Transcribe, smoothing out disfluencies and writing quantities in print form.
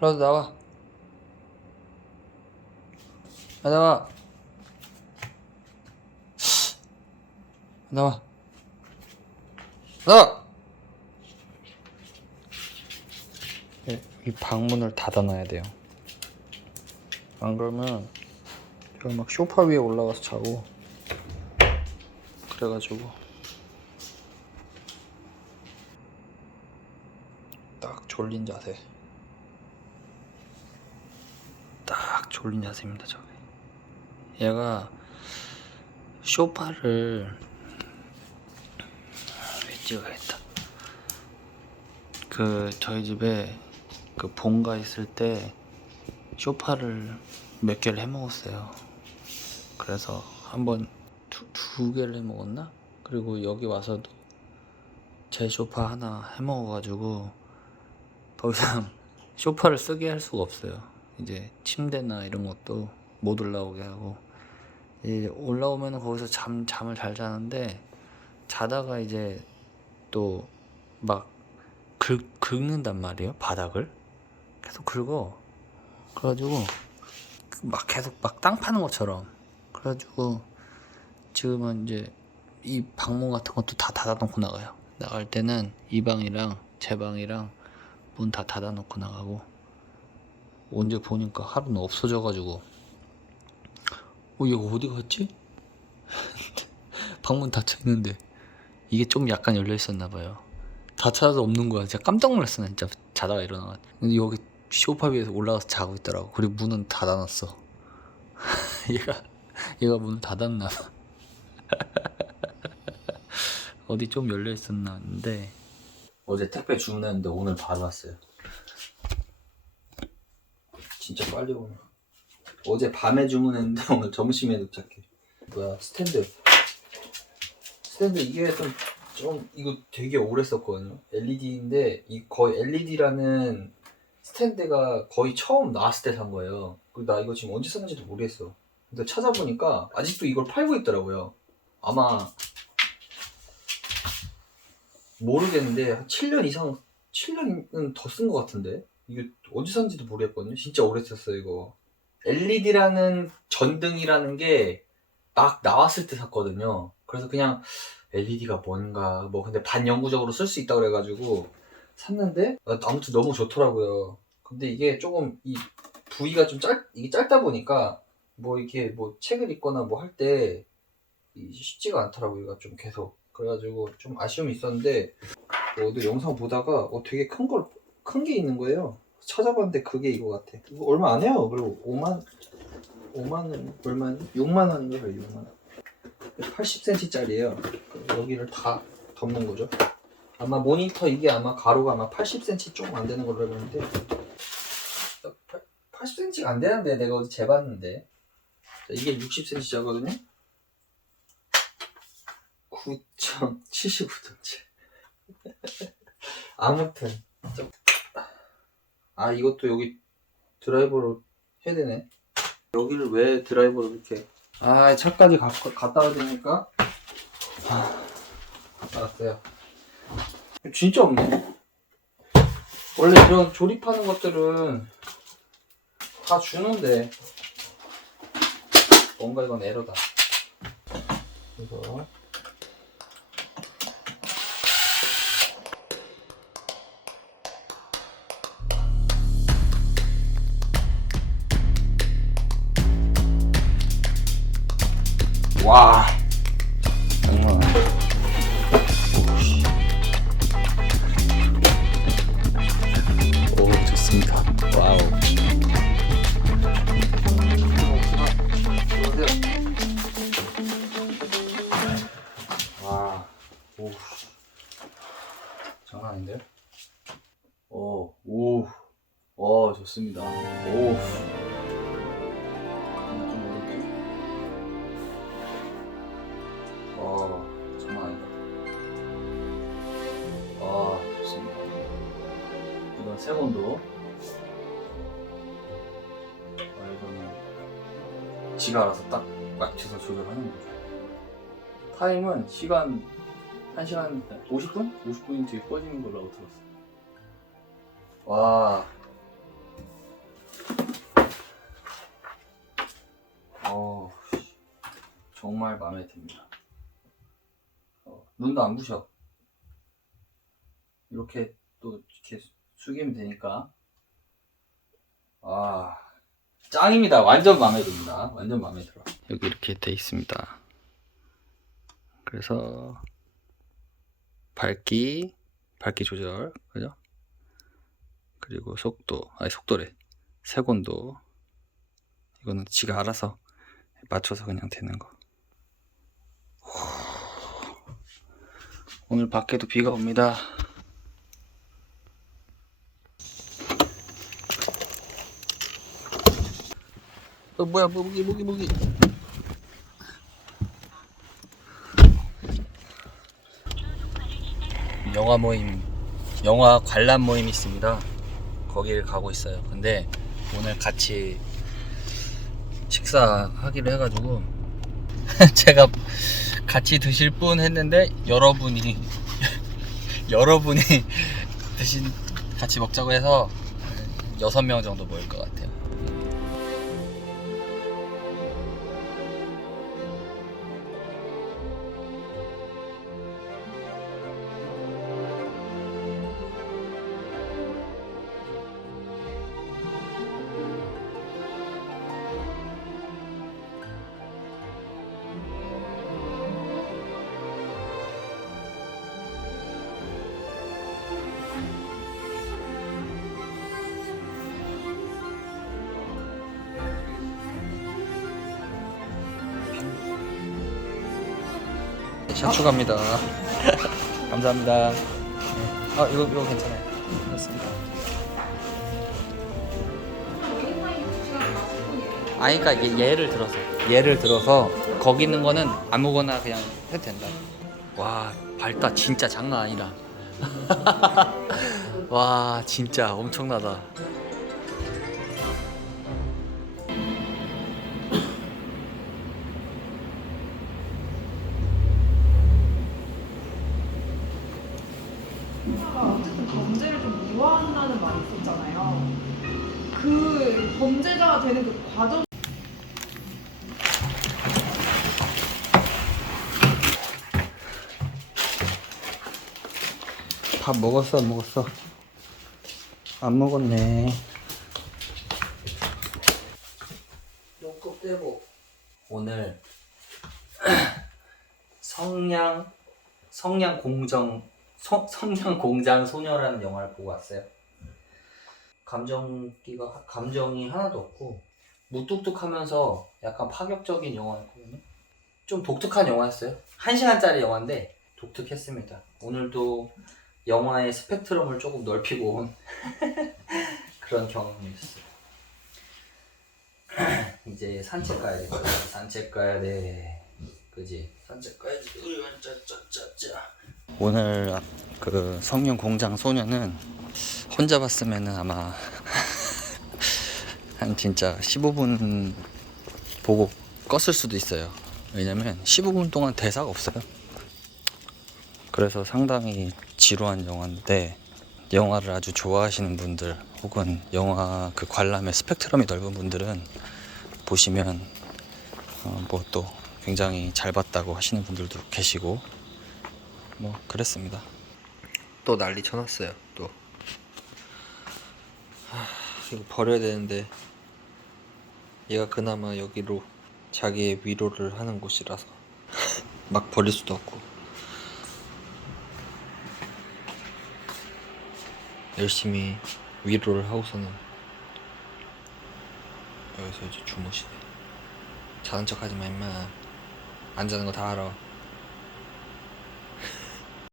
클라우드 나와. 나와. 나와. 나와. 이 방문을 닫아놔야 돼요. 안 그러면 제가 막 소파 위에 올라가서 자고 그래가지고 딱 졸린 자세. 딱 졸린 자세입니다, 저게. 얘가 소파를 왜 찍어야겠다. 저희 집에 본가 있을 때 소파를 몇 개를 해 먹었어요. 그래서 한번 두 개를 해 먹었나? 그리고 여기 와서도 제 소파 하나 해 먹어가지고 더 이상 소파를 쓰게 할 수가 없어요. 이제 침대나 이런 것도 못 올라오게 하고, 이제 올라오면 거기서 잠을 잘 자는데, 자다가 이제 또 막 긁는단 말이에요, 바닥을. 계속 긁어. 그래가지고 막 계속 막 땅 파는 것처럼. 그래가지고 지금은 이제 이 방문 같은 것도 다 닫아놓고 나가요. 나갈 때는 이 방이랑 제 방이랑 문 다 닫아놓고 나가고, 언제 보니까 하루는 없어져가지고 얘가 어디 갔지? 방문 닫혀있는데 이게 좀 약간 열려있었나봐요. 다 찾아도 없는 거야. 진짜 깜짝 놀랐어. 진짜 자다가 일어나가지고. 근데 여기 소파 위에서 올라가서 자고 있더라고. 그리고 문은 닫아놨어. 얘가 문을 닫았나봐. 어디 좀 열려있었나 했는데, 어제 택배 주문했는데 오늘 바로 왔어요. 진짜 빨리 오네. 어제 밤에 주문했는데 오늘 점심에 도착해. 뭐야, 스탠드 이게 좀 이거 되게 오래 썼거든요. LED인데 이 거의 LED라는 스탠드가 거의 처음 나왔을 때 산 거예요. 그리고 나 이거 지금 언제 샀는지도 모르겠어. 근데 찾아보니까 아직도 이걸 팔고 있더라고요. 아마 모르겠는데 한 7년 이상, 7년은 더 쓴 것 같은데, 이게 언제 샀는지도 모르겠거든요. 진짜 오래 썼어요 이거. LED라는 전등이라는 게 막 나왔을 때 샀거든요. 그래서 그냥 LED가 뭔가 근데 반영구적으로 쓸 수 있다 그래가지고 샀는데, 아무튼 너무 좋더라고요. 근데 이게 조금 이 부위가 좀 이게 짧다 보니까 이렇게 책을 읽거나 할 때 쉽지가 않더라고요. 이거 좀 계속. 그래가지고 좀 아쉬움이 있었는데, 어디 영상 보다가 되게 큰 게 있는 거예요. 찾아봤는데 그게 이거 같아. 이거 얼마 안 해요. 그리고 5만 원, 얼마? 6만 원인가 그래요. 6만 원. 80cm 짜리예요. 여기를 다 덮는 거죠. 아마 모니터 이게 아마 가로가 아마 80cm 조금 안 되는 걸로 알고 있는데, 80cm가 안 되는데 내가 어디 재봤는데, 이게 60cm짜거든요. 9.79cm. 아무튼 이것도 여기 드라이버로 해야 되네. 여기를 왜 드라이버로 이렇게 차까지 갔다 와야 되니까 갔다 왔어요. 진짜 없네. 원래 이런 조립하는 것들은 다 주는데 뭔가 이건 에러다. 이거 와, 장난. 오, 좋습니다. 와우. 와, 오, 장난 아닌데요? 좋습니다. 오. 장난 아니다. 좋습니다. 이건 세번도. 이거는 지가 알아서 딱 맞춰서 조절하는 거죠. 타임은 1시간 50분? 50분이 뒤에 꺼지는 걸로 알고 들었어요. 와, 정말 마음에 듭니다. 눈도 안 부셔. 이렇게 또 이렇게 숙이면 되니까. 아, 짱입니다. 완전 마음에 듭니다. 완전 마음에 들어. 여기 이렇게 돼 있습니다. 그래서 밝기 조절, 그죠? 그리고 속도래. 색온도. 이거는 지가 알아서 맞춰서 그냥 되는 거. 오늘 밖에도 비가 옵니다. 뭐야, 모기. 영화 관람 모임이 있습니다. 거기를 가고 있어요. 근데 오늘 같이 식사하기로 해가지고 제가 같이 드실 분 했는데 여러분이 같이 먹자고 해서 6명 정도 모일 것 같아요. 샤추 갑니다. 감사합니다. 이거 괜찮아요. 그렇습니다. 그러니까 예를 들어서 거기 있는 거는 아무거나 그냥 해도 된다. 와, 발다 진짜 장난 아니다. 와, 진짜 엄청나다. 어쨌든 범죄를 좀 미화한다는 말이 있었잖아요. 그 범죄자가 되는 그 과정. 밥 먹었어, 안 먹었어? 안 먹었네. 요거 빼고. 오늘 성냥 공장 소녀라는 영화를 보고 왔어요. 감정이 하나도 없고 무뚝뚝하면서 약간 파격적인 영화였거든요. 좀 독특한 영화였어요. 1시간짜리 영화인데 독특했습니다. 오늘도 영화의 스펙트럼을 조금 넓히고 온 그런 경험이었어요. 이제 산책 가야 돼. 산책 가야 돼. 그지? 산책 가야지. 짜짜짜짜. 오늘 그 성령 공장 소녀는 혼자 봤으면은 아마 한 진짜 15분 보고 껐을 수도 있어요. 왜냐면 15분 동안 대사가 없어요. 그래서 상당히 지루한 영화인데, 영화를 아주 좋아하시는 분들 혹은 영화 그 관람의 스펙트럼이 넓은 분들은 보시면 뭐 또 굉장히 잘 봤다고 하시는 분들도 계시고 뭐 그랬습니다. 또 난리 쳐놨어요. 또 이거 버려야 되는데 얘가 그나마 여기로 자기의 위로를 하는 곳이라서 막 버릴 수도 없고 열심히 위로를 하고서는 여기서 이제 주무시네. 자는 척 하지마 임마. 안 자는 거 다 알아.